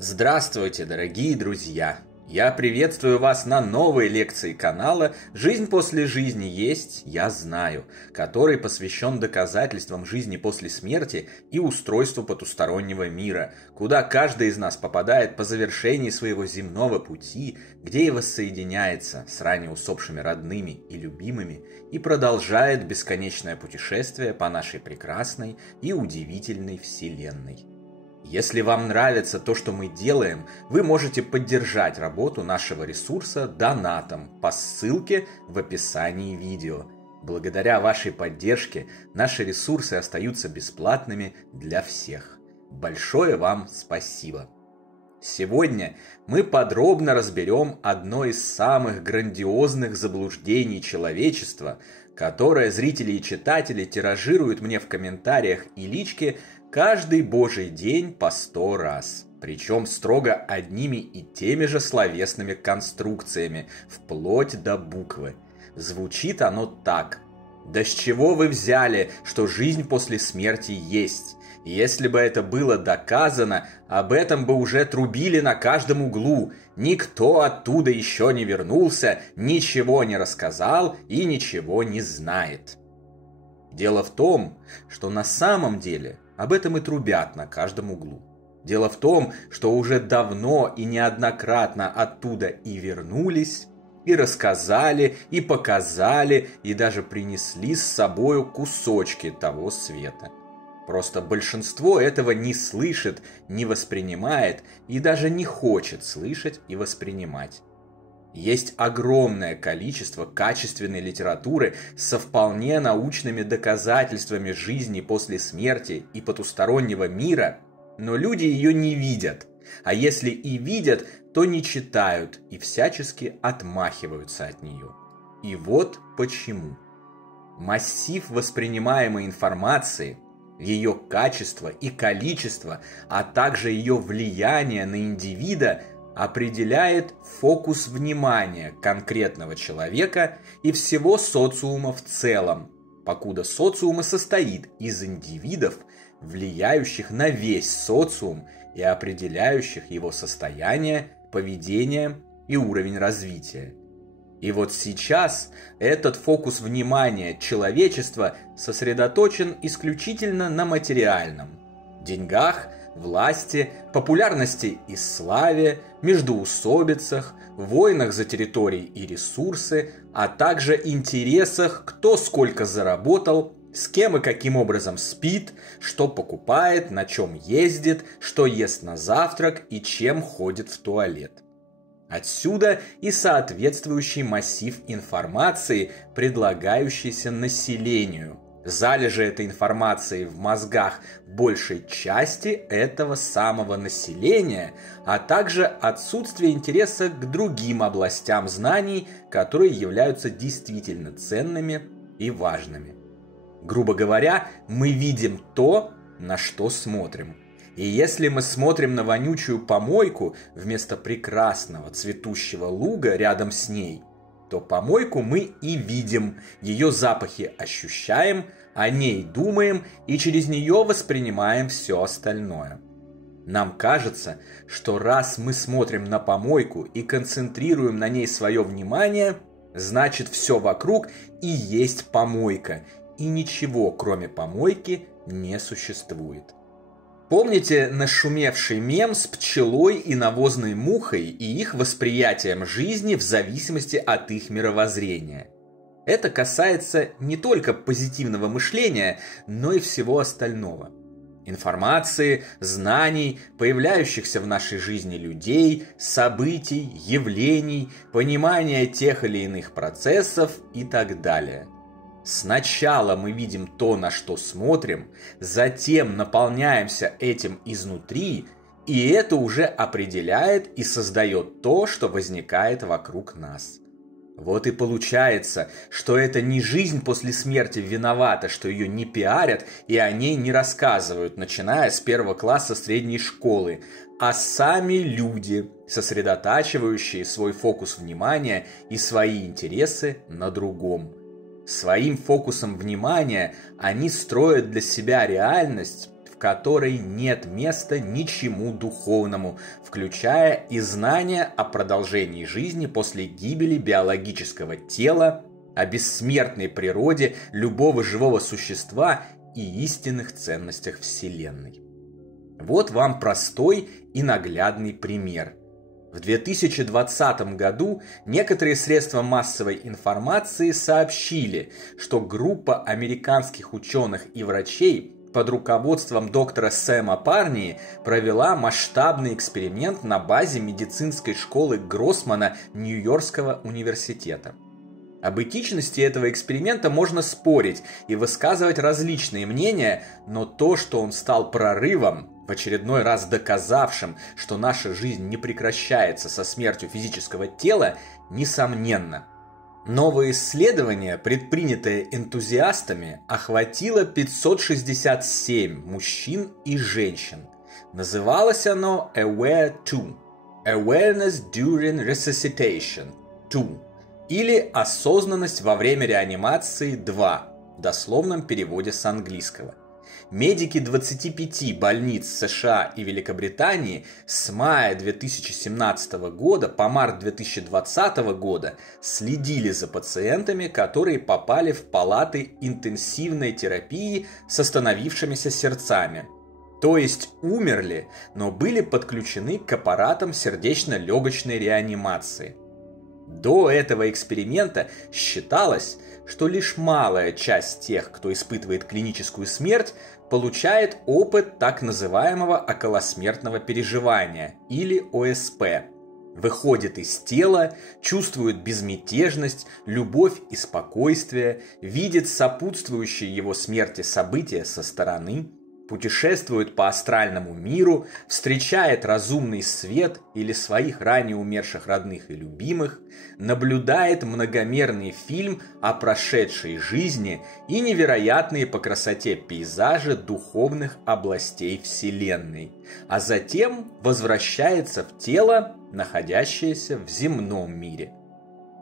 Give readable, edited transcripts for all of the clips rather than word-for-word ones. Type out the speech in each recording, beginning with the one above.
Здравствуйте, дорогие друзья! Я приветствую вас на новой лекции канала «Жизнь после жизни есть, я знаю», который посвящен доказательствам жизни после смерти и устройству потустороннего мира, куда каждый из нас попадает по завершении своего земного пути, где и воссоединяется с ранее усопшими родными и любимыми и продолжает бесконечное путешествие по нашей прекрасной и удивительной Вселенной. Если вам нравится то, что мы делаем, вы можете поддержать работу нашего ресурса донатом по ссылке в описании видео. Благодаря вашей поддержке наши ресурсы остаются бесплатными для всех. Большое вам спасибо! Сегодня мы подробно разберем одно из самых грандиозных заблуждений человечества, которое зрители и читатели тиражируют мне в комментариях и личке каждый божий день по 100 раз. Причем строго одними и теми же словесными конструкциями, вплоть до буквы. Звучит оно так. «Да с чего вы взяли, что жизнь после смерти есть? Если бы это было доказано, об этом бы уже трубили на каждом углу. Никто оттуда еще не вернулся, ничего не рассказал и ничего не знает». Дело в том, что на самом деле об этом и трубят на каждом углу. Дело в том, что уже давно и неоднократно оттуда и вернулись, и рассказали, и показали, и даже принесли с собою кусочки того света. Просто большинство этого не слышит, не воспринимает и даже не хочет слышать и воспринимать. Есть огромное количество качественной литературы со вполне научными доказательствами жизни после смерти и потустороннего мира, но люди ее не видят, а если и видят, то не читают и всячески отмахиваются от нее. И вот почему. Массив воспринимаемой информации, ее качество и количество, а также ее влияние на индивида определяет фокус внимания конкретного человека и всего социума в целом, покуда социум и состоит из индивидов, влияющих на весь социум и определяющих его состояние, поведение и уровень развития. И вот сейчас этот фокус внимания человечества сосредоточен исключительно на материальном – деньгах, власти, популярности и славе, междоусобицах, войнах за территории и ресурсы, а также интересах, кто сколько заработал, с кем и каким образом спит, что покупает, на чем ездит, что ест на завтрак и чем ходит в туалет. Отсюда и соответствующий массив информации, предлагающийся населению. Залежи этой информации в мозгах большей части этого самого населения, а также отсутствие интереса к другим областям знаний, которые являются действительно ценными и важными. Грубо говоря, мы видим то, на что смотрим. И если мы смотрим на вонючую помойку вместо прекрасного цветущего луга рядом с ней, то помойку мы и видим, ее запахи ощущаем, о ней думаем и через нее воспринимаем все остальное. Нам кажется, что раз мы смотрим на помойку и концентрируем на ней свое внимание, значит все вокруг и есть помойка, и ничего кроме помойки не существует. Помните нашумевший мем с пчелой и навозной мухой и их восприятием жизни в зависимости от их мировоззрения? Это касается не только позитивного мышления, но и всего остального. Информации, знаний, появляющихся в нашей жизни людей, событий, явлений, понимания тех или иных процессов и так далее. Сначала мы видим то, на что смотрим, затем наполняемся этим изнутри, и это уже определяет и создает то, что возникает вокруг нас. Вот и получается, что это не жизнь после смерти виновата, что ее не пиарят и о ней не рассказывают, начиная с 1 класса средней школы, а сами люди, сосредотачивающие свой фокус внимания и свои интересы на другом. Своим фокусом внимания они строят для себя реальность, в в которой нет места ничему духовному, включая и знания о продолжении жизни после гибели биологического тела, о бессмертной природе любого живого существа и истинных ценностях Вселенной. Вот вам простой и наглядный пример. В 2020 году некоторые средства массовой информации сообщили, что группа американских ученых и врачей под руководством доктора Сэма Парнии провела масштабный эксперимент на базе медицинской школы Гроссмана Нью-Йоркского университета. Об этичности этого эксперимента можно спорить и высказывать различные мнения, но то, что он стал прорывом, в очередной раз доказавшим, что наша жизнь не прекращается со смертью физического тела, несомненно. Новое исследование, предпринятое энтузиастами, охватило 567 мужчин и женщин. Называлось оно Aware 2 – Awareness During Resuscitation 2 или Осознанность во время реанимации 2 в дословном переводе с английского. Медики 25 больниц США и Великобритании с мая 2017 года по март 2020 года следили за пациентами, которые попали в палаты интенсивной терапии с остановившимися сердцами. То есть умерли, но были подключены к аппаратам сердечно-легочной реанимации. До этого эксперимента считалось, что лишь малая часть тех, кто испытывает клиническую смерть, получает опыт так называемого околосмертного переживания или ОСП. Выходит из тела, чувствует безмятежность, любовь и спокойствие, видит сопутствующие его смерти события со стороны, путешествует по астральному миру, встречает разумный свет или своих ранее умерших родных и любимых, наблюдает многомерный фильм о прошедшей жизни и невероятные по красоте пейзажи духовных областей Вселенной, а затем возвращается в тело, находящееся в земном мире.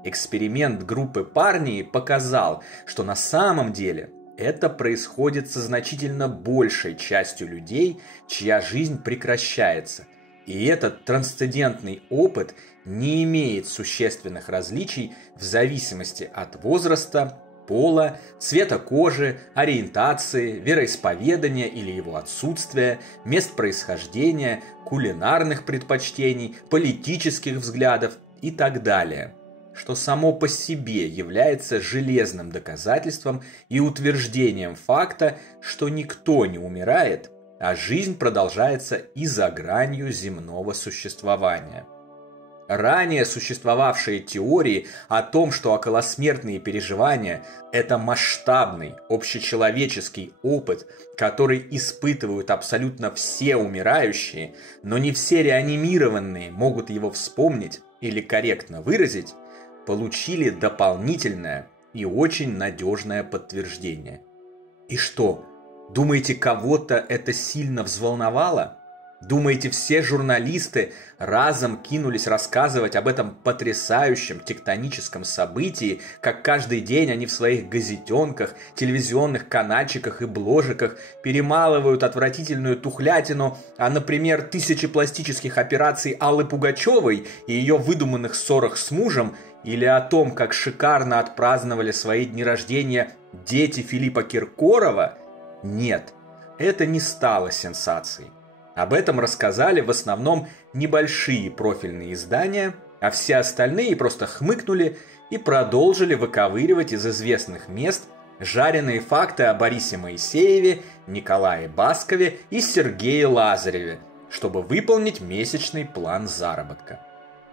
Эксперимент группы Парнии показал, что на самом деле это происходит со значительно большей частью людей, чья жизнь прекращается. И этот трансцендентный опыт не имеет существенных различий в зависимости от возраста, пола, цвета кожи, ориентации, вероисповедания или его отсутствия, мест происхождения, кулинарных предпочтений, политических взглядов и так далее, что само по себе является железным доказательством и утверждением факта, что никто не умирает, а жизнь продолжается и за гранью земного существования. Ранее существовавшие теории о том, что околосмертные переживания – это масштабный общечеловеческий опыт, который испытывают абсолютно все умирающие, но не все реанимированные могут его вспомнить или корректно выразить, получили дополнительное и очень надежное подтверждение. И что, думаете, кого-то это сильно взволновало? Думаете, все журналисты разом кинулись рассказывать об этом потрясающем тектоническом событии, как каждый день они в своих газетенках, телевизионных канальчиках и бложиках перемалывают отвратительную тухлятину, например, 1000 пластических операций Аллы Пугачевой и ее выдуманных ссорах с мужем, или о том, как шикарно отпраздновали свои дни рождения дети Филиппа Киркорова? Нет, это не стало сенсацией. Об этом рассказали в основном небольшие профильные издания, а все остальные просто хмыкнули и продолжили выковыривать из известных мест жареные факты о Борисе Моисееве, Николае Баскове и Сергее Лазареве, чтобы выполнить месячный план заработка.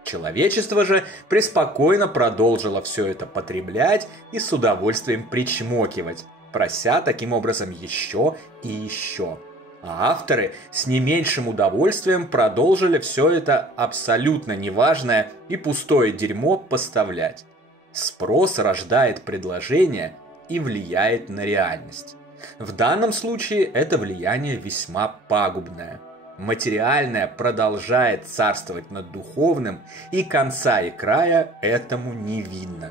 Человечество же преспокойно продолжило все это потреблять и с удовольствием причмокивать, прося таким образом еще и еще. А авторы с не меньшим удовольствием продолжили все это абсолютно неважное и пустое дерьмо поставлять. Спрос рождает предложение и влияет на реальность. В данном случае это влияние весьма пагубное. Материальное продолжает царствовать над духовным, и конца и края этому не видно.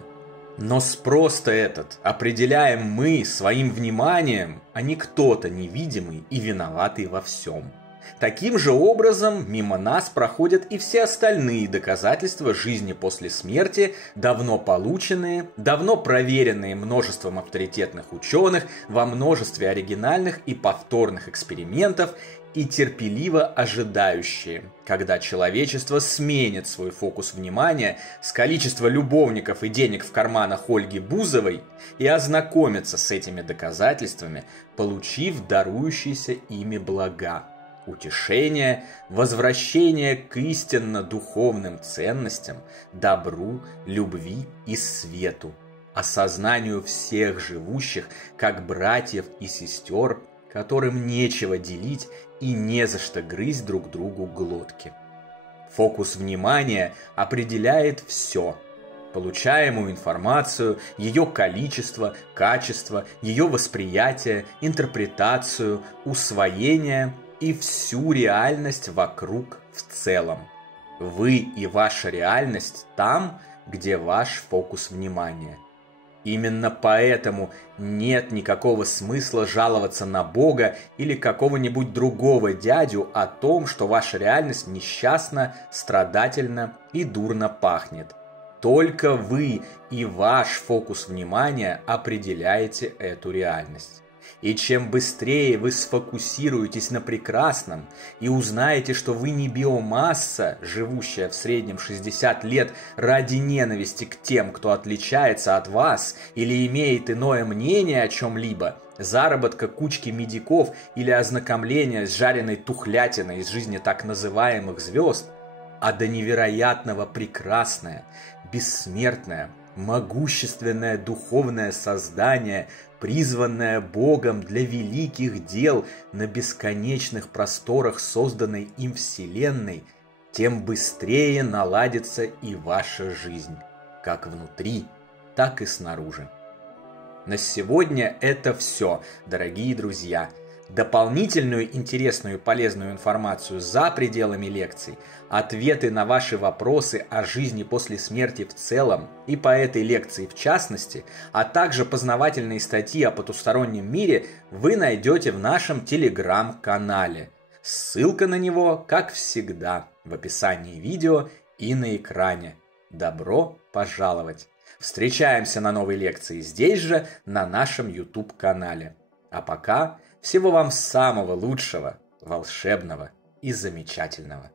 Но спрос-то этот определяем мы своим вниманием, а не кто-то невидимый и виноватый во всем. Таким же образом мимо нас проходят и все остальные доказательства жизни после смерти, давно полученные, давно проверенные множеством авторитетных ученых во множестве оригинальных и повторных экспериментов и терпеливо ожидающие, когда человечество сменит свой фокус внимания с количества любовников и денег в карманах Ольги Бузовой и ознакомится с этими доказательствами, получив дарующиеся ими блага. Утешение, возвращение к истинно духовным ценностям, добру, любви и свету, осознанию всех живущих как братьев и сестер, которым нечего делить и не за что грызть друг другу глотки. Фокус внимания определяет все. Получаемую информацию, ее количество, качество, ее восприятие, интерпретацию, усвоение и всю реальность вокруг в целом. Вы и ваша реальность там, где ваш фокус внимания. Именно поэтому нет никакого смысла жаловаться на Бога или какого-нибудь другого дядю о том, что ваша реальность несчастна, страдательна и дурно пахнет. Только вы и ваш фокус внимания определяете эту реальность. И чем быстрее вы сфокусируетесь на прекрасном и узнаете, что вы не биомасса, живущая в среднем 60 лет ради ненависти к тем, кто отличается от вас или имеет иное мнение о чем-либо, заработка кучки медиков или ознакомления с жареной тухлятиной из жизни так называемых звезд, а до невероятного прекрасное, бессмертное, могущественное духовное создание, призванное Богом для великих дел на бесконечных просторах созданной им Вселенной, тем быстрее наладится и ваша жизнь, как внутри, так и снаружи. На сегодня это все, дорогие друзья. Дополнительную интересную и полезную информацию за пределами лекций, ответы на ваши вопросы о жизни после смерти в целом и по этой лекции в частности, а также познавательные статьи о потустороннем мире вы найдете в нашем телеграм-канале. Ссылка на него, как всегда, в описании видео и на экране. Добро пожаловать! Встречаемся на новой лекции здесь же, на нашем YouTube-канале. А пока всего вам самого лучшего, волшебного и замечательного.